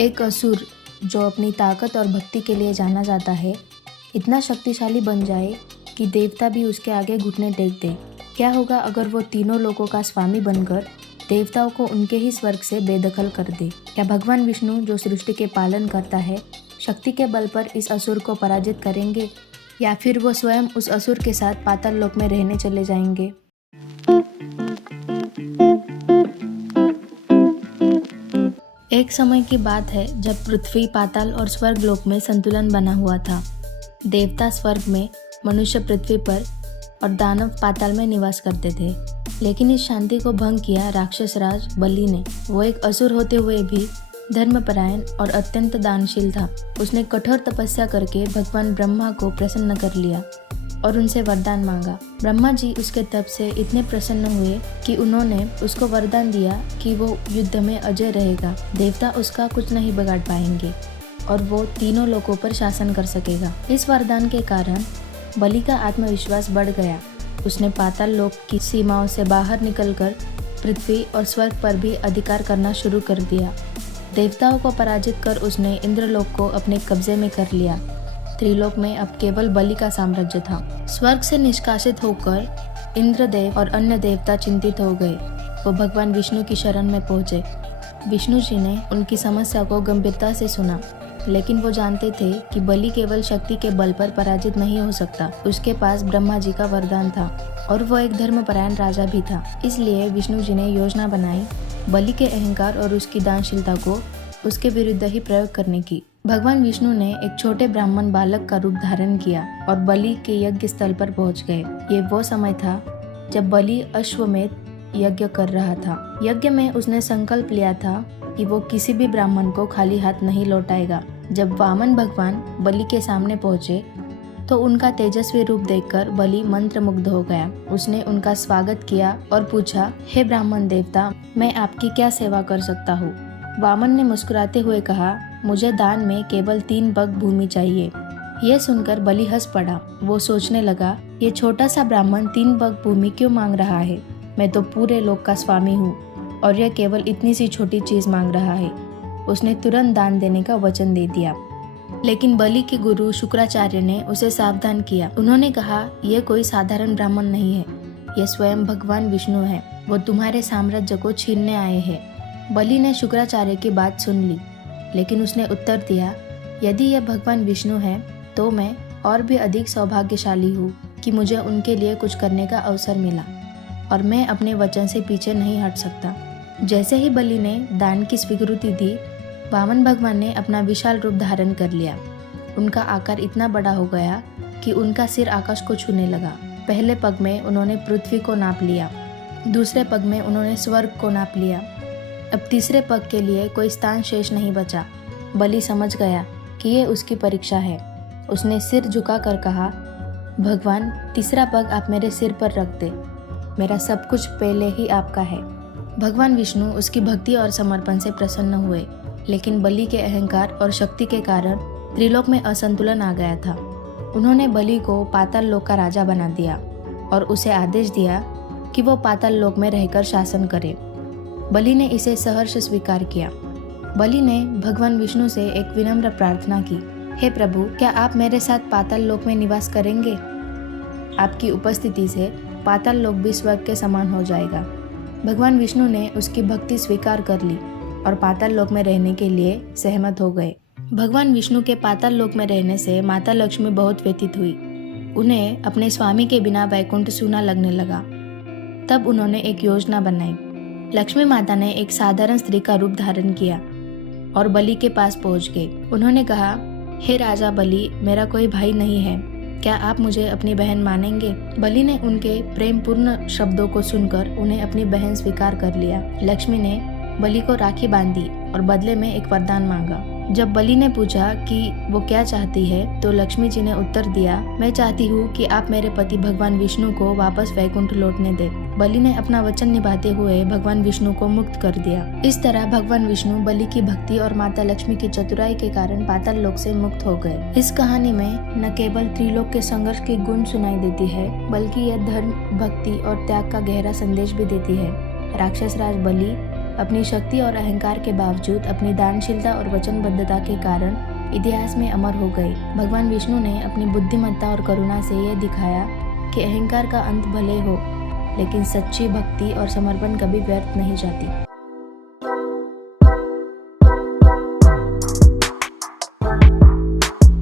एक असुर जो अपनी ताकत और भक्ति के लिए जाना जाता है, इतना शक्तिशाली बन जाए कि देवता भी उसके आगे घुटने टेक दे। क्या होगा अगर वो तीनों लोगों का स्वामी बनकर देवताओं को उनके ही स्वर्ग से बेदखल कर दे? क्या भगवान विष्णु जो सृष्टि के पालन करता है, शक्ति के बल पर इस असुर को पराजित करेंगे, या फिर वो स्वयं उस असुर के साथ पाताल लोक में रहने चले जाएंगे? एक समय की बात है जब पृथ्वी, पाताल और स्वर्ग लोक में संतुलन बना हुआ था। देवता स्वर्ग में, मनुष्य पृथ्वी पर और दानव पाताल में निवास करते थे। लेकिन इस शांति को भंग किया राक्षस राज बलि ने। वो एक असुर होते हुए भी धर्मपरायण और अत्यंत दानशील था। उसने कठोर तपस्या करके भगवान ब्रह्मा को प्रसन्न कर लिया और उनसे वरदान मांगा। ब्रह्मा जी उसके तप से इतने प्रसन्न हुए कि उन्होंने उसको वरदान दिया कि वो युद्ध में अजय रहेगा। देवता उसका कुछ नहीं बिगाड़ पाएंगे और वो तीनों लोकों पर शासन कर सकेगा। इस वरदान के कारण बलि का आत्मविश्वास बढ़ गया। उसने पाताल लोक की सीमाओं से बाहर निकलकर पृथ्वी और स्वर्ग पर भी अधिकार करना शुरू कर दिया। देवताओं को पराजित कर उसने इंद्रलोक को अपने कब्जे में कर लिया। त्रिलोक में अब केवल बलि का साम्राज्य था। स्वर्ग से निष्कासित होकर इंद्रदेव और अन्य देवता चिंतित हो गए। वो भगवान विष्णु की शरण में पहुंचे। विष्णु जी ने उनकी समस्या को गंभीरता से सुना, लेकिन वो जानते थे कि बलि केवल शक्ति के बल पर पराजित नहीं हो सकता। उसके पास ब्रह्मा जी का वरदान था और वो एक धर्मपरायण राजा भी था। इसलिए विष्णु जी ने योजना बनाई बलि के अहंकार और उसकी दानशीलता को उसके विरुद्ध ही प्रयोग करने की। भगवान विष्णु ने एक छोटे ब्राह्मण बालक का रूप धारण किया और बलि के यज्ञ स्थल पर पहुंच गए। ये वो समय था जब बलि अश्वमेध यज्ञ कर रहा था। यज्ञ में उसने संकल्प लिया था कि वो किसी भी ब्राह्मण को खाली हाथ नहीं लौटाएगा। जब वामन भगवान बलि के सामने पहुंचे तो उनका तेजस्वी रूप देखकर बलि मंत्रमुग्ध हो गया। उसने उनका स्वागत किया और पूछा, हे ब्राह्मण देवता, मैं आपकी क्या सेवा कर सकता हूँ? वामन ने मुस्कुराते हुए कहा, मुझे दान में केवल 3 बग भूमि चाहिए। यह सुनकर बलि हंस पड़ा। वो सोचने लगा, ये छोटा सा ब्राह्मण 3 बग भूमि क्यों मांग रहा है? मैं तो पूरे लोक का स्वामी हूँ और यह केवल इतनी सी छोटी चीज मांग रहा है। उसने तुरंत दान देने का वचन दे दिया। लेकिन बलि के गुरु शुक्राचार्य ने उसे सावधान किया। उन्होंने कहा, यह कोई साधारण ब्राह्मण नहीं है, यह स्वयं भगवान विष्णु है। वो तुम्हारे साम्राज्य को छीनने आए हैं। बलि ने शुक्राचार्य की बात सुन ली, लेकिन उसने उत्तर दिया, यदि यह भगवान विष्णु है तो मैं और भी अधिक सौभाग्यशाली हूँ कि मुझे उनके लिए कुछ करने का अवसर मिला और मैं अपने वचन से पीछे नहीं हट सकता। जैसे ही बलि ने दान की स्वीकृति दी, वामन भगवान ने अपना विशाल रूप धारण कर लिया। उनका आकार इतना बड़ा हो गया कि उनका सिर आकाश को छूने लगा। पहले पग में उन्होंने पृथ्वी को नाप लिया, दूसरे पग में उन्होंने स्वर्ग को नाप लिया। अब तीसरे पग के लिए कोई स्थान शेष नहीं बचा। बलि समझ गया कि ये उसकी परीक्षा है। उसने सिर झुकाकर कहा, भगवान, तीसरा पग आप मेरे सिर पर रख दे। मेरा सब कुछ पहले ही आपका है। भगवान विष्णु उसकी भक्ति और समर्पण से प्रसन्न हुए, लेकिन बलि के अहंकार और शक्ति के कारण त्रिलोक में असंतुलन आ गया था। उन्होंने बलि को पाताल लोक का राजा बना दिया और उसे आदेश दिया कि वो पाताल लोक में रहकर शासन करे। बलि ने इसे सहर्ष स्वीकार किया। बलि ने भगवान विष्णु से एक विनम्र प्रार्थना की, हे प्रभु, क्या आप मेरे साथ पाताल लोक में निवास करेंगे? आपकी उपस्थिति से पाताल लोक भी स्वर्ग के समान हो जाएगा। भगवान विष्णु ने उसकी भक्ति स्वीकार कर ली और पाताल लोक में रहने के लिए सहमत हो गए। भगवान विष्णु के पाताल लोक में रहने से माता लक्ष्मी बहुत व्यथित हुई। उन्हें अपने स्वामी के बिना वैकुंठ सूना लगने लगा। तब उन्होंने एक योजना बनाई। लक्ष्मी माता ने एक साधारण स्त्री का रूप धारण किया और बलि के पास पहुंच गए। उन्होंने कहा, हे राजा बलि, मेरा कोई भाई नहीं है, क्या आप मुझे अपनी बहन मानेंगे? बलि ने उनके प्रेमपूर्ण शब्दों को सुनकर उन्हें अपनी बहन स्वीकार कर लिया। लक्ष्मी ने बलि को राखी बांधी और बदले में एक वरदान मांगा। जब बलि ने पूछा कि वो क्या चाहती है, तो लक्ष्मी जी ने उत्तर दिया, मैं चाहती हूँ कि आप मेरे पति भगवान विष्णु को वापस वैकुंठ लौटने दें। बलि ने अपना वचन निभाते हुए भगवान विष्णु को मुक्त कर दिया। इस तरह भगवान विष्णु बलि की भक्ति और माता लक्ष्मी की चतुराई के कारण पाताल लोक से मुक्त हो गए। इस कहानी में न केवल त्रिलोक के संघर्ष की गुण सुनाई देती है, बल्कि यह धर्म, भक्ति और त्याग का गहरा संदेश भी देती है। राक्षस राज बलि अपनी शक्ति और अहंकार के बावजूद अपनी दानशीलता और वचनबद्धता के कारण इतिहास में अमर हो गए। भगवान विष्णु ने अपनी बुद्धिमत्ता और करुणा से यह दिखाया कि अहंकार का अंत भले हो, लेकिन सच्ची भक्ति और समर्पण कभी व्यर्थ नहीं जाती।